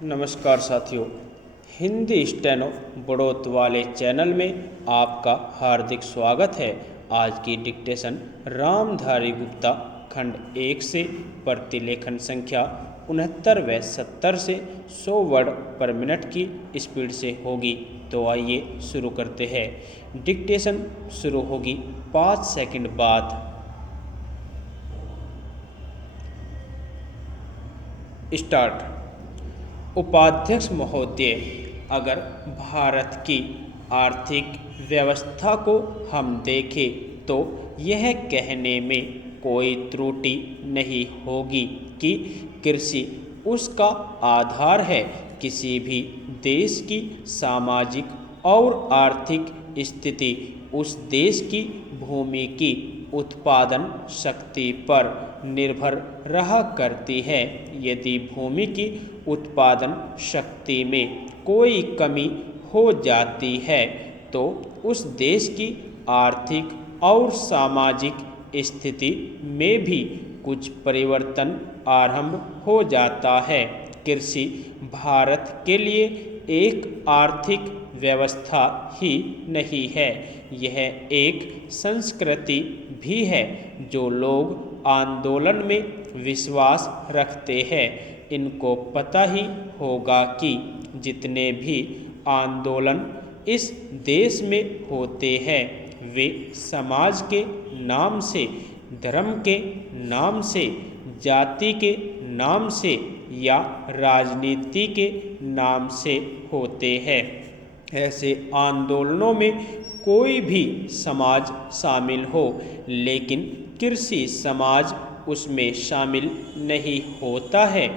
नमस्कार साथियों, हिंदी स्टेनो बढ़ोत वाले चैनल में आपका हार्दिक स्वागत है। आज की डिक्टेशन रामधारी गुप्ता खंड 1 से प्रतिलेखन संख्या 69 व 70 से 100 वर्ड पर मिनट की स्पीड से होगी। तो आइए शुरू करते हैं। डिक्टेशन शुरू होगी 5 सेकंड बाद। स्टार्ट। उपाध्यक्ष महोदय, अगर भारत की आर्थिक व्यवस्था को हम देखें तो यह कहने में कोई त्रुटि नहीं होगी कि कृषि उसका आधार है। किसी भी देश की सामाजिक और आर्थिक स्थिति उस देश की भूमि की उत्पादन शक्ति पर निर्भर रहा करती है। यदि भूमि की उत्पादन शक्ति में कोई कमी हो जाती है तो उस देश की आर्थिक और सामाजिक स्थिति में भी कुछ परिवर्तन आरंभ हो जाता है। कृषि भारत के लिए एक आर्थिक व्यवस्था ही नहीं है, यह एक संस्कृति भी है जो लोग आंदोलन में विश्वास रखते हैं। इनको पता ही होगा कि जितने भी आंदोलन इस देश में होते हैं वे समाज के नाम से, धर्म के नाम से, जाति के नाम से या राजनीति के नाम से होते हैं। ऐसे आंदोलनों में कोई भी समाज शामिल हो, लेकिन कृषि समाज उसमें शामिल नहीं होता है।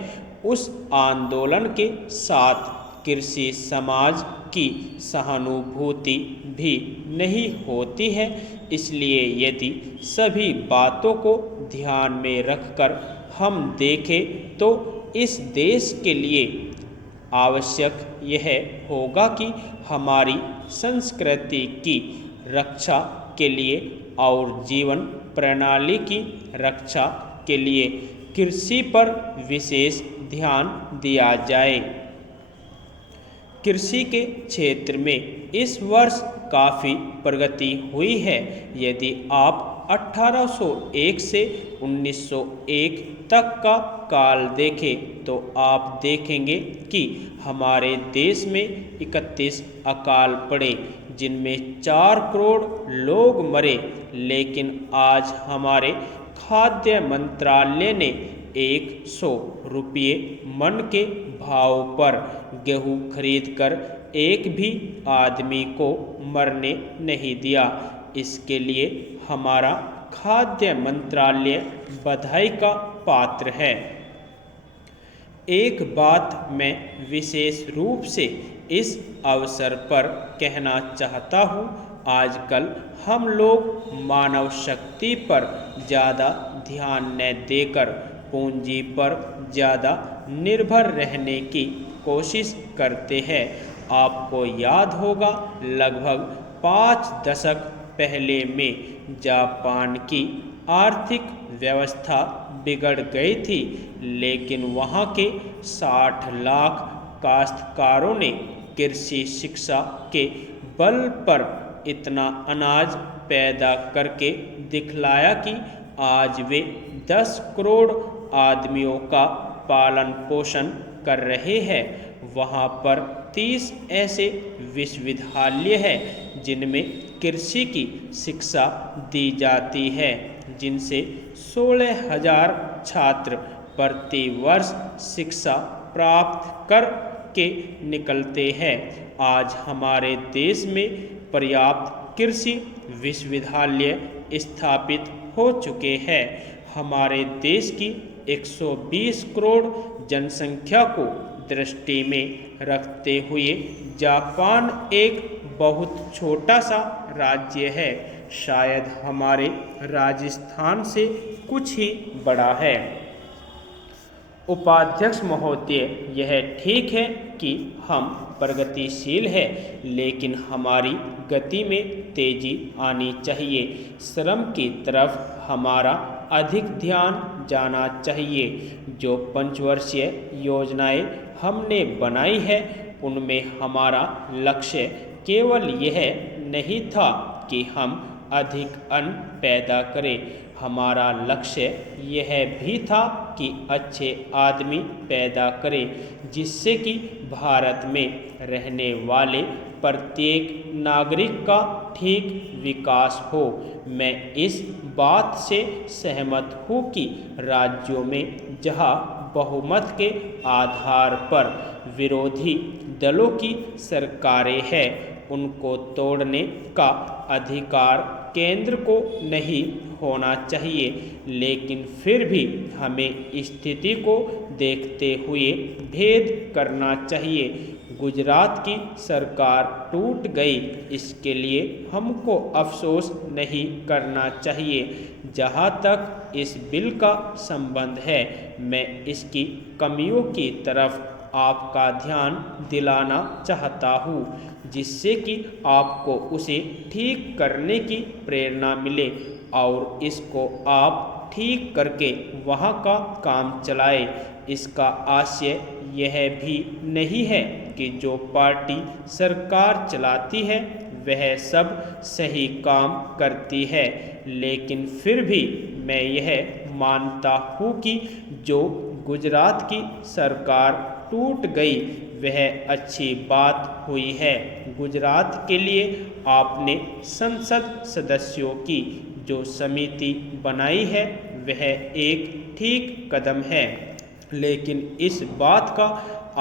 उस आंदोलन के साथ कृषि समाज की सहानुभूति भी नहीं होती है। इसलिए यदि सभी बातों को ध्यान में रखकर हम देखें तो इस देश के लिए आवश्यक यह होगा कि हमारी संस्कृति की रक्षा के लिए और जीवन प्रणाली की रक्षा के लिए कृषि पर विशेष ध्यान दिया जाए। कृषि के क्षेत्र में इस वर्ष काफ़ी प्रगति हुई है। यदि आप 1801 से 1901 तक का काल देखें तो आप देखेंगे कि हमारे देश में 31 अकाल पड़े जिनमें 4 करोड़ लोग मरे। लेकिन आज हमारे खाद्य मंत्रालय ने 100 रुपये मन के भाव पर गेहूं खरीदकर एक भी आदमी को मरने नहीं दिया। इसके लिए हमारा खाद्य मंत्रालय बधाई का पात्र है। एक बात मैं विशेष रूप से इस अवसर पर कहना चाहता हूँ। आजकल हम लोग मानव शक्ति पर ज़्यादा ध्यान न देकर पूंजी पर ज़्यादा निर्भर रहने की कोशिश करते हैं। आपको याद होगा, लगभग 5 दशक पहले में जापान की आर्थिक व्यवस्था बिगड़ गई थी, लेकिन वहाँ के 60 लाख काश्तकारों ने कृषि शिक्षा के बल पर इतना अनाज पैदा करके दिखलाया कि आज वे 10 करोड़ आदमियों का पालन पोषण कर रहे हैं। वहाँ पर 30 ऐसे विश्वविद्यालय हैं जिनमें कृषि की शिक्षा दी जाती है, जिनसे 16,000 छात्र प्रति वर्ष शिक्षा प्राप्त कर के निकलते हैं। आज हमारे देश में पर्याप्त कृषि विश्वविद्यालय स्थापित हो चुके हैं। हमारे देश की 120 करोड़ जनसंख्या को दृष्टि में रखते हुए जापान एक बहुत छोटा सा राज्य है, शायद हमारे राजस्थान से कुछ ही बड़ा है। उपाध्यक्ष महोदय, यह ठीक है कि हम प्रगतिशील है, लेकिन हमारी गति में तेजी आनी चाहिए। श्रम की तरफ हमारा अधिक ध्यान जाना चाहिए। जो पंचवर्षीय योजनाएं हमने बनाई है उनमें हमारा लक्ष्य केवल यह नहीं था कि हम अधिक अन्न पैदा करें, हमारा लक्ष्य यह भी था कि अच्छे आदमी पैदा करें जिससे कि भारत में रहने वाले प्रत्येक नागरिक का ठीक विकास हो। मैं इस बात से सहमत हूँ कि राज्यों में जहाँ बहुमत के आधार पर विरोधी दलों की सरकारें हैं उनको तोड़ने का अधिकार केंद्र को नहीं होना चाहिए, लेकिन फिर भी हमें स्थिति को देखते हुए भेद करना चाहिए। गुजरात की सरकार टूट गई, इसके लिए हमको अफसोस नहीं करना चाहिए। जहाँ तक इस बिल का संबंध है, मैं इसकी कमियों की तरफ आपका ध्यान दिलाना चाहता हूँ जिससे कि आपको उसे ठीक करने की प्रेरणा मिले और इसको आप ठीक करके वहाँ का काम चलाए। इसका आशय यह भी नहीं है कि जो पार्टी सरकार चलाती है वह सब सही काम करती है, लेकिन फिर भी मैं यह मानता हूँ कि जो गुजरात की सरकार टूट गई वह अच्छी बात हुई है। गुजरात के लिए आपने संसद सदस्यों की जो समिति बनाई है वह एक ठीक कदम है, लेकिन इस बात का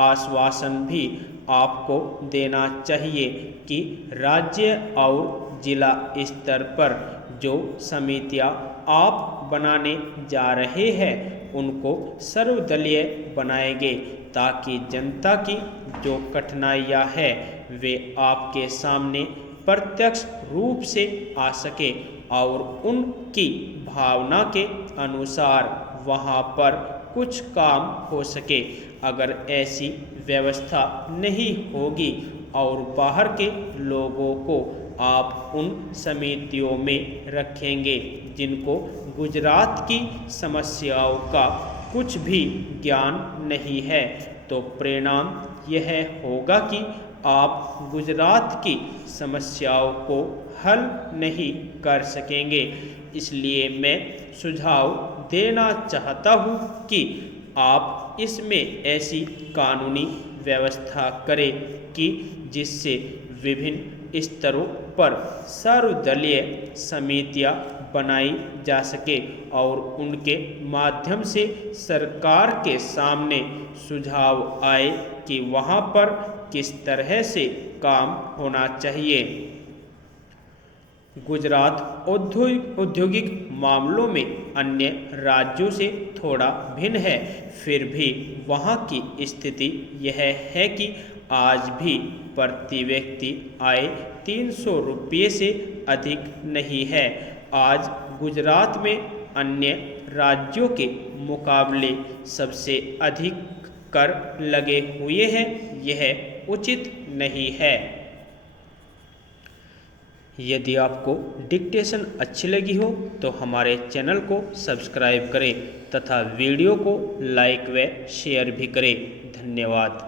आश्वासन भी आपको देना चाहिए कि राज्य और जिला स्तर पर जो समितियां आप बनाने जा रहे हैं उनको सर्वदलीय बनाएंगे ताकि जनता की जो कठिनाइयां हैं वे आपके सामने प्रत्यक्ष रूप से आ सके और उनकी भावना के अनुसार वहाँ पर कुछ काम हो सके। अगर ऐसी व्यवस्था नहीं होगी और बाहर के लोगों को आप उन समितियों में रखेंगे जिनको गुजरात की समस्याओं का कुछ भी ज्ञान नहीं है, तो परिणाम यह होगा कि आप गुजरात की समस्याओं को हल नहीं कर सकेंगे। इसलिए मैं सुझाव देना चाहता हूँ कि आप इसमें ऐसी कानूनी व्यवस्था करें कि जिससे विभिन्न स्तरों पर सर्वदलीय समितियां बनाई जा सके और उनके माध्यम से सरकार के सामने सुझाव आए कि वहाँ पर किस तरह से काम होना चाहिए। गुजरात औद्योगिक मामलों में अन्य राज्यों से थोड़ा भिन्न है, फिर भी वहाँ की स्थिति यह है कि आज भी प्रति व्यक्ति आय 300 रुपये से अधिक नहीं है। आज गुजरात में अन्य राज्यों के मुकाबले सबसे अधिक कर लगे हुए हैं, यह उचित नहीं है। यदि आपको डिक्टेशन अच्छी लगी हो तो हमारे चैनल को सब्सक्राइब करें तथा वीडियो को लाइक व शेयर भी करें। धन्यवाद।